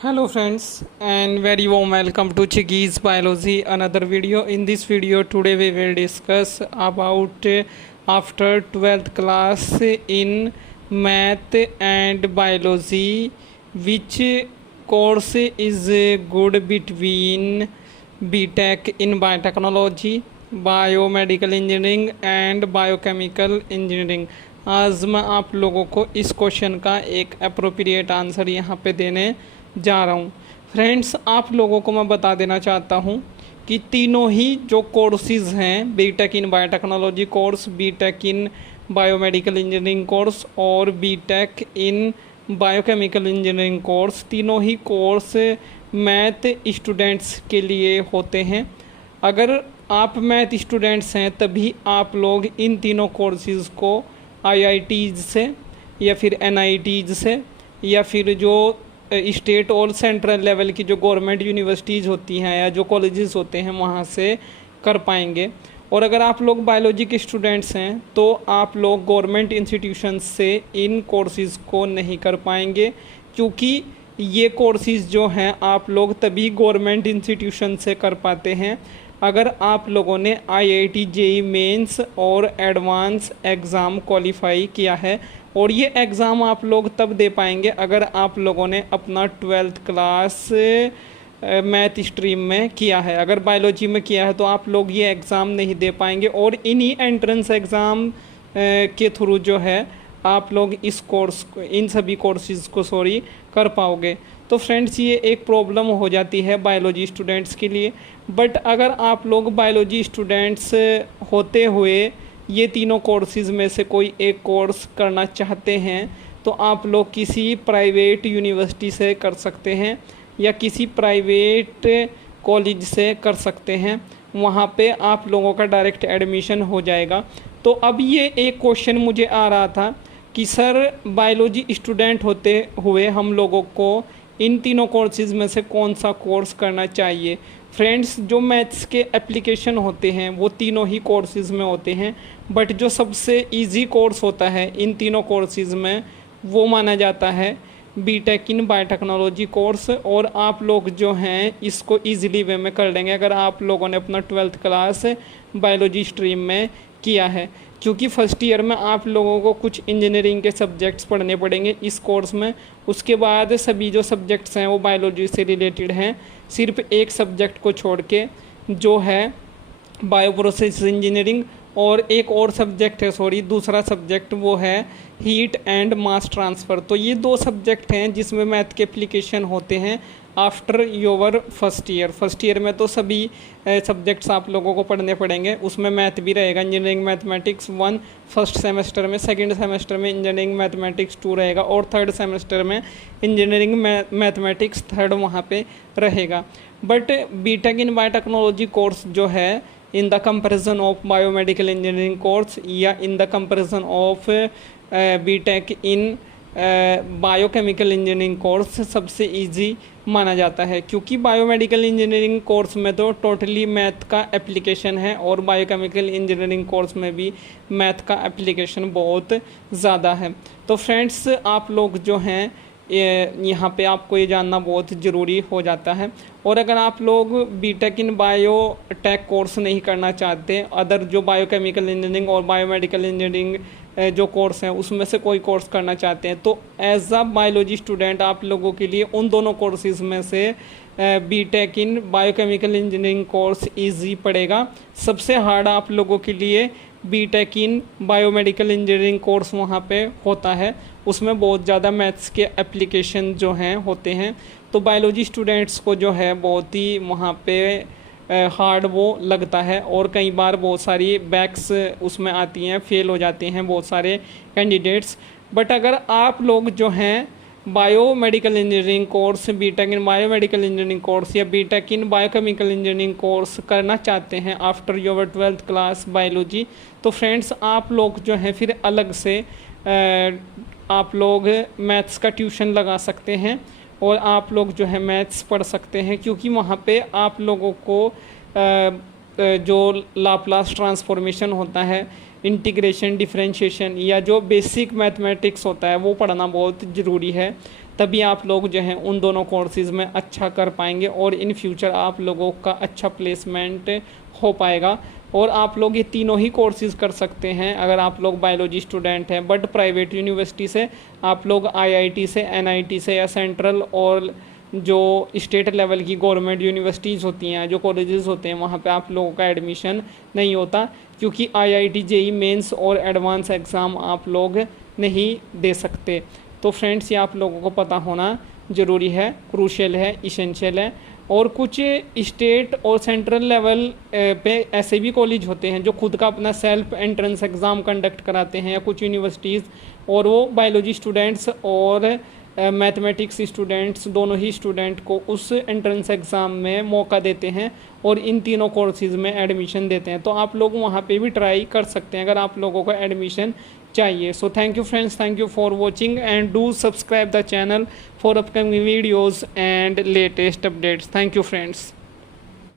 Hello friends and very warm welcome to Chiggy's Biology another video. In this video today we will discuss about after 12th class in math and biology which course is good between BTech in biotechnology, biomedical engineering and biochemical engineering. आज मैं आप लोगों को इस question का एक appropriate answer यहाँ पे देने जा रहा हूँ। फ्रेंड्स, आप लोगों को मैं बता देना चाहता हूँ कि तीनों ही जो कोर्सेज़ हैं, BTech in biotechnology course, BTech in biomedical engineering course और BTech in biochemical engineering course, तीनों ही कोर्स मैथ स्टूडेंट्स के लिए होते हैं। अगर आप मैथ स्टूडेंट्स हैं तभी आप लोग इन तीनों कोर्सेज़ को आईआईटीज़ से या फिर एनआईटीज़ से या फिर जो स्टेट और सेंट्रल लेवल की जो गवर्नमेंट यूनिवर्सिटीज़ होती हैं या जो कॉलेजेस होते हैं वहाँ से कर पाएंगे। और अगर आप लोग बायोलॉजी के स्टूडेंट्स हैं तो आप लोग गवर्नमेंट इंस्टीट्यूशन से इन कोर्सेज़ को नहीं कर पाएंगे, क्योंकि ये कोर्सेज़ जो हैं आप लोग तभी गवर्नमेंट इंस्टीट्यूशन से कर पाते हैं अगर आप लोगों ने आईआईटी जेईई मेंस और एडवांस एग्ज़ाम क्वालिफाई किया है। और ये एग्ज़ाम आप लोग तब दे पाएंगे अगर आप लोगों ने अपना 12th क्लास मैथ स्ट्रीम में किया है। अगर बायोलॉजी में किया है तो आप लोग ये एग्ज़ाम नहीं दे पाएंगे और इन्हीं एंट्रेंस एग्ज़ाम के थ्रू जो है आप लोग इस कोर्स को, इन सभी कोर्सेज़ को कर पाओगे। तो फ्रेंड्स, ये एक प्रॉब्लम हो जाती है बायोलॉजी स्टूडेंट्स के लिए। बट अगर आप लोग बायोलॉजी स्टूडेंट्स होते हुए ये तीनों कोर्सेज़ में से कोई एक कोर्स करना चाहते हैं तो आप लोग किसी प्राइवेट यूनिवर्सिटी से कर सकते हैं या किसी प्राइवेट कॉलेज से कर सकते हैं। वहाँ पे आप लोगों का डायरेक्ट एडमिशन हो जाएगा। तो अब ये एक क्वेश्चन मुझे आ रहा था कि सर, बायोलॉजी स्टूडेंट होते हुए हम लोगों को इन तीनों कोर्सेज़ में से कौन सा कोर्स करना चाहिए। फ्रेंड्स, जो मैथ्स के एप्लीकेशन होते हैं वो तीनों ही कोर्सेज़ में होते हैं, बट जो सबसे इजी कोर्स होता है इन तीनों कोर्सेज़ में वो माना जाता है बीटेक इन बायोटेक्नोलॉजी कोर्स। और आप लोग जो हैं इसको ईजिली वे में कर लेंगे अगर आप लोगों ने अपना 12th क्लास बायोलॉजी स्ट्रीम में किया है, क्योंकि फ़र्स्ट ईयर में आप लोगों को कुछ इंजीनियरिंग के सब्जेक्ट्स पढ़ने पड़ेंगे इस कोर्स में। उसके बाद सभी जो सब्जेक्ट्स हैं वो बायोलॉजी से रिलेटेड हैं, सिर्फ एक सब्जेक्ट को छोड़ के जो है बायो प्रोसेस इंजीनियरिंग, और एक और सब्जेक्ट है दूसरा सब्जेक्ट वो है हीट एंड मास ट्रांसफ़र। तो ये दो सब्जेक्ट हैं जिसमें मैथ के एप्लीकेशन होते हैं आफ्टर योर फर्स्ट ईयर में। तो सभी सब्जेक्ट्स आप लोगों को पढ़ने पड़ेंगे, उसमें मैथ भी रहेगा। इंजीनियरिंग मैथमेटिक्स 1 फर्स्ट सेमेस्टर में, सेकंड सेमेस्टर में इंजीनियरिंग मैथमेटिक्स 2 रहेगा और थर्ड सेमेस्टर में इंजीनियरिंग मैथमेटिक्स 3rd वहाँ पे रहेगा। But BTech in biotechnology course जो है in the comparison of biomedical engineering course या in the comparison of BTech in biochemical engineering course सबसे इजी माना जाता है, क्योंकि बायोमेडिकल इंजीनियरिंग कोर्स में तो टोटली मैथ का एप्लीकेशन है और बायोकेमिकल इंजीनियरिंग कोर्स में भी मैथ का एप्लीकेशन बहुत ज़्यादा है। तो फ्रेंड्स, आप लोग जो हैं यहाँ पे आपको ये जानना बहुत ज़रूरी हो जाता है। और अगर आप लोग बीटेक इन बायोटेक कोर्स नहीं करना चाहते, अदर जो बायोकेमिकल इंजीनियरिंग और बायोमेडिकल इंजीनियरिंग जो कोर्स हैं उसमें से कोई कोर्स करना चाहते हैं, तो एज अ बायोलॉजी स्टूडेंट आप लोगों के लिए उन दोनों कोर्सेज़ में से BTech in biochemical engineering course easy पड़ेगा। सबसे हार्ड आप लोगों के लिए BTech in biomedical engineering course वहाँ पे होता है, उसमें बहुत ज़्यादा मैथ्स के एप्लीकेशन जो हैं होते हैं। तो बायोलॉजी स्टूडेंट्स को जो है बहुत ही वहाँ पे हार्ड वो लगता है और कई बार बहुत सारी बैक्स उसमें आती हैं, फेल हो जाते हैं बहुत सारे कैंडिडेट्स। बट अगर आप लोग जो हैं biomedical engineering course, BTech in biomedical engineering course या BTech in biochemical engineering course करना चाहते हैं after your 12th class biology, तो फ्रेंड्स आप लोग जो हैं फिर अलग से आप लोग मैथ्स का ट्यूशन लगा सकते हैं और आप लोग जो है मैथ्स पढ़ सकते हैं, क्योंकि वहाँ पे आप लोगों को जो लाप्लास ट्रांसफॉर्मेशन होता है, इंटीग्रेशन, डिफरेंशिएशन या जो बेसिक मैथमेटिक्स होता है वो पढ़ना बहुत ज़रूरी है। तभी आप लोग जो हैं उन दोनों कोर्सेज़ में अच्छा कर पाएंगे और इन फ्यूचर आप लोगों का अच्छा प्लेसमेंट हो पाएगा। और आप लोग ये तीनों ही कोर्सेज़ कर सकते हैं अगर आप लोग बायोलॉजी स्टूडेंट हैं, बट प्राइवेट यूनिवर्सिटी से आप लोग आईआईटी से, एनआईटी से या सेंट्रल और जो स्टेट लेवल की गवर्नमेंट यूनिवर्सिटीज़ होती हैं, जो कॉलेजेस होते हैं, वहाँ पे आप लोगों का एडमिशन नहीं होता, क्योंकि आईआईटी जेईई मेंस और एडवांस एग्ज़ाम आप लोग नहीं दे सकते। तो फ्रेंड्स, ये आप लोगों को पता होना ज़रूरी है, क्रूशियल है, इसेंशियल है। और कुछ स्टेट और सेंट्रल लेवल पे ऐसे भी कॉलेज होते हैं जो खुद का अपना सेल्फ एंट्रेंस एग्ज़ाम कंडक्ट कराते हैं, या कुछ यूनिवर्सिटीज़, और वो बायोलॉजी स्टूडेंट्स और मैथमेटिक्स स्टूडेंट्स, दोनों ही स्टूडेंट को उस एंट्रेंस एग्ज़ाम में मौका देते हैं और इन तीनों कोर्सेज़ में एडमिशन देते हैं। तो आप लोग वहाँ पे भी ट्राई कर सकते हैं अगर आप लोगों को एडमिशन चाहिए। So thank you friends, thank you for watching and do subscribe the channel for upcoming videos and latest updates. Thank you friends.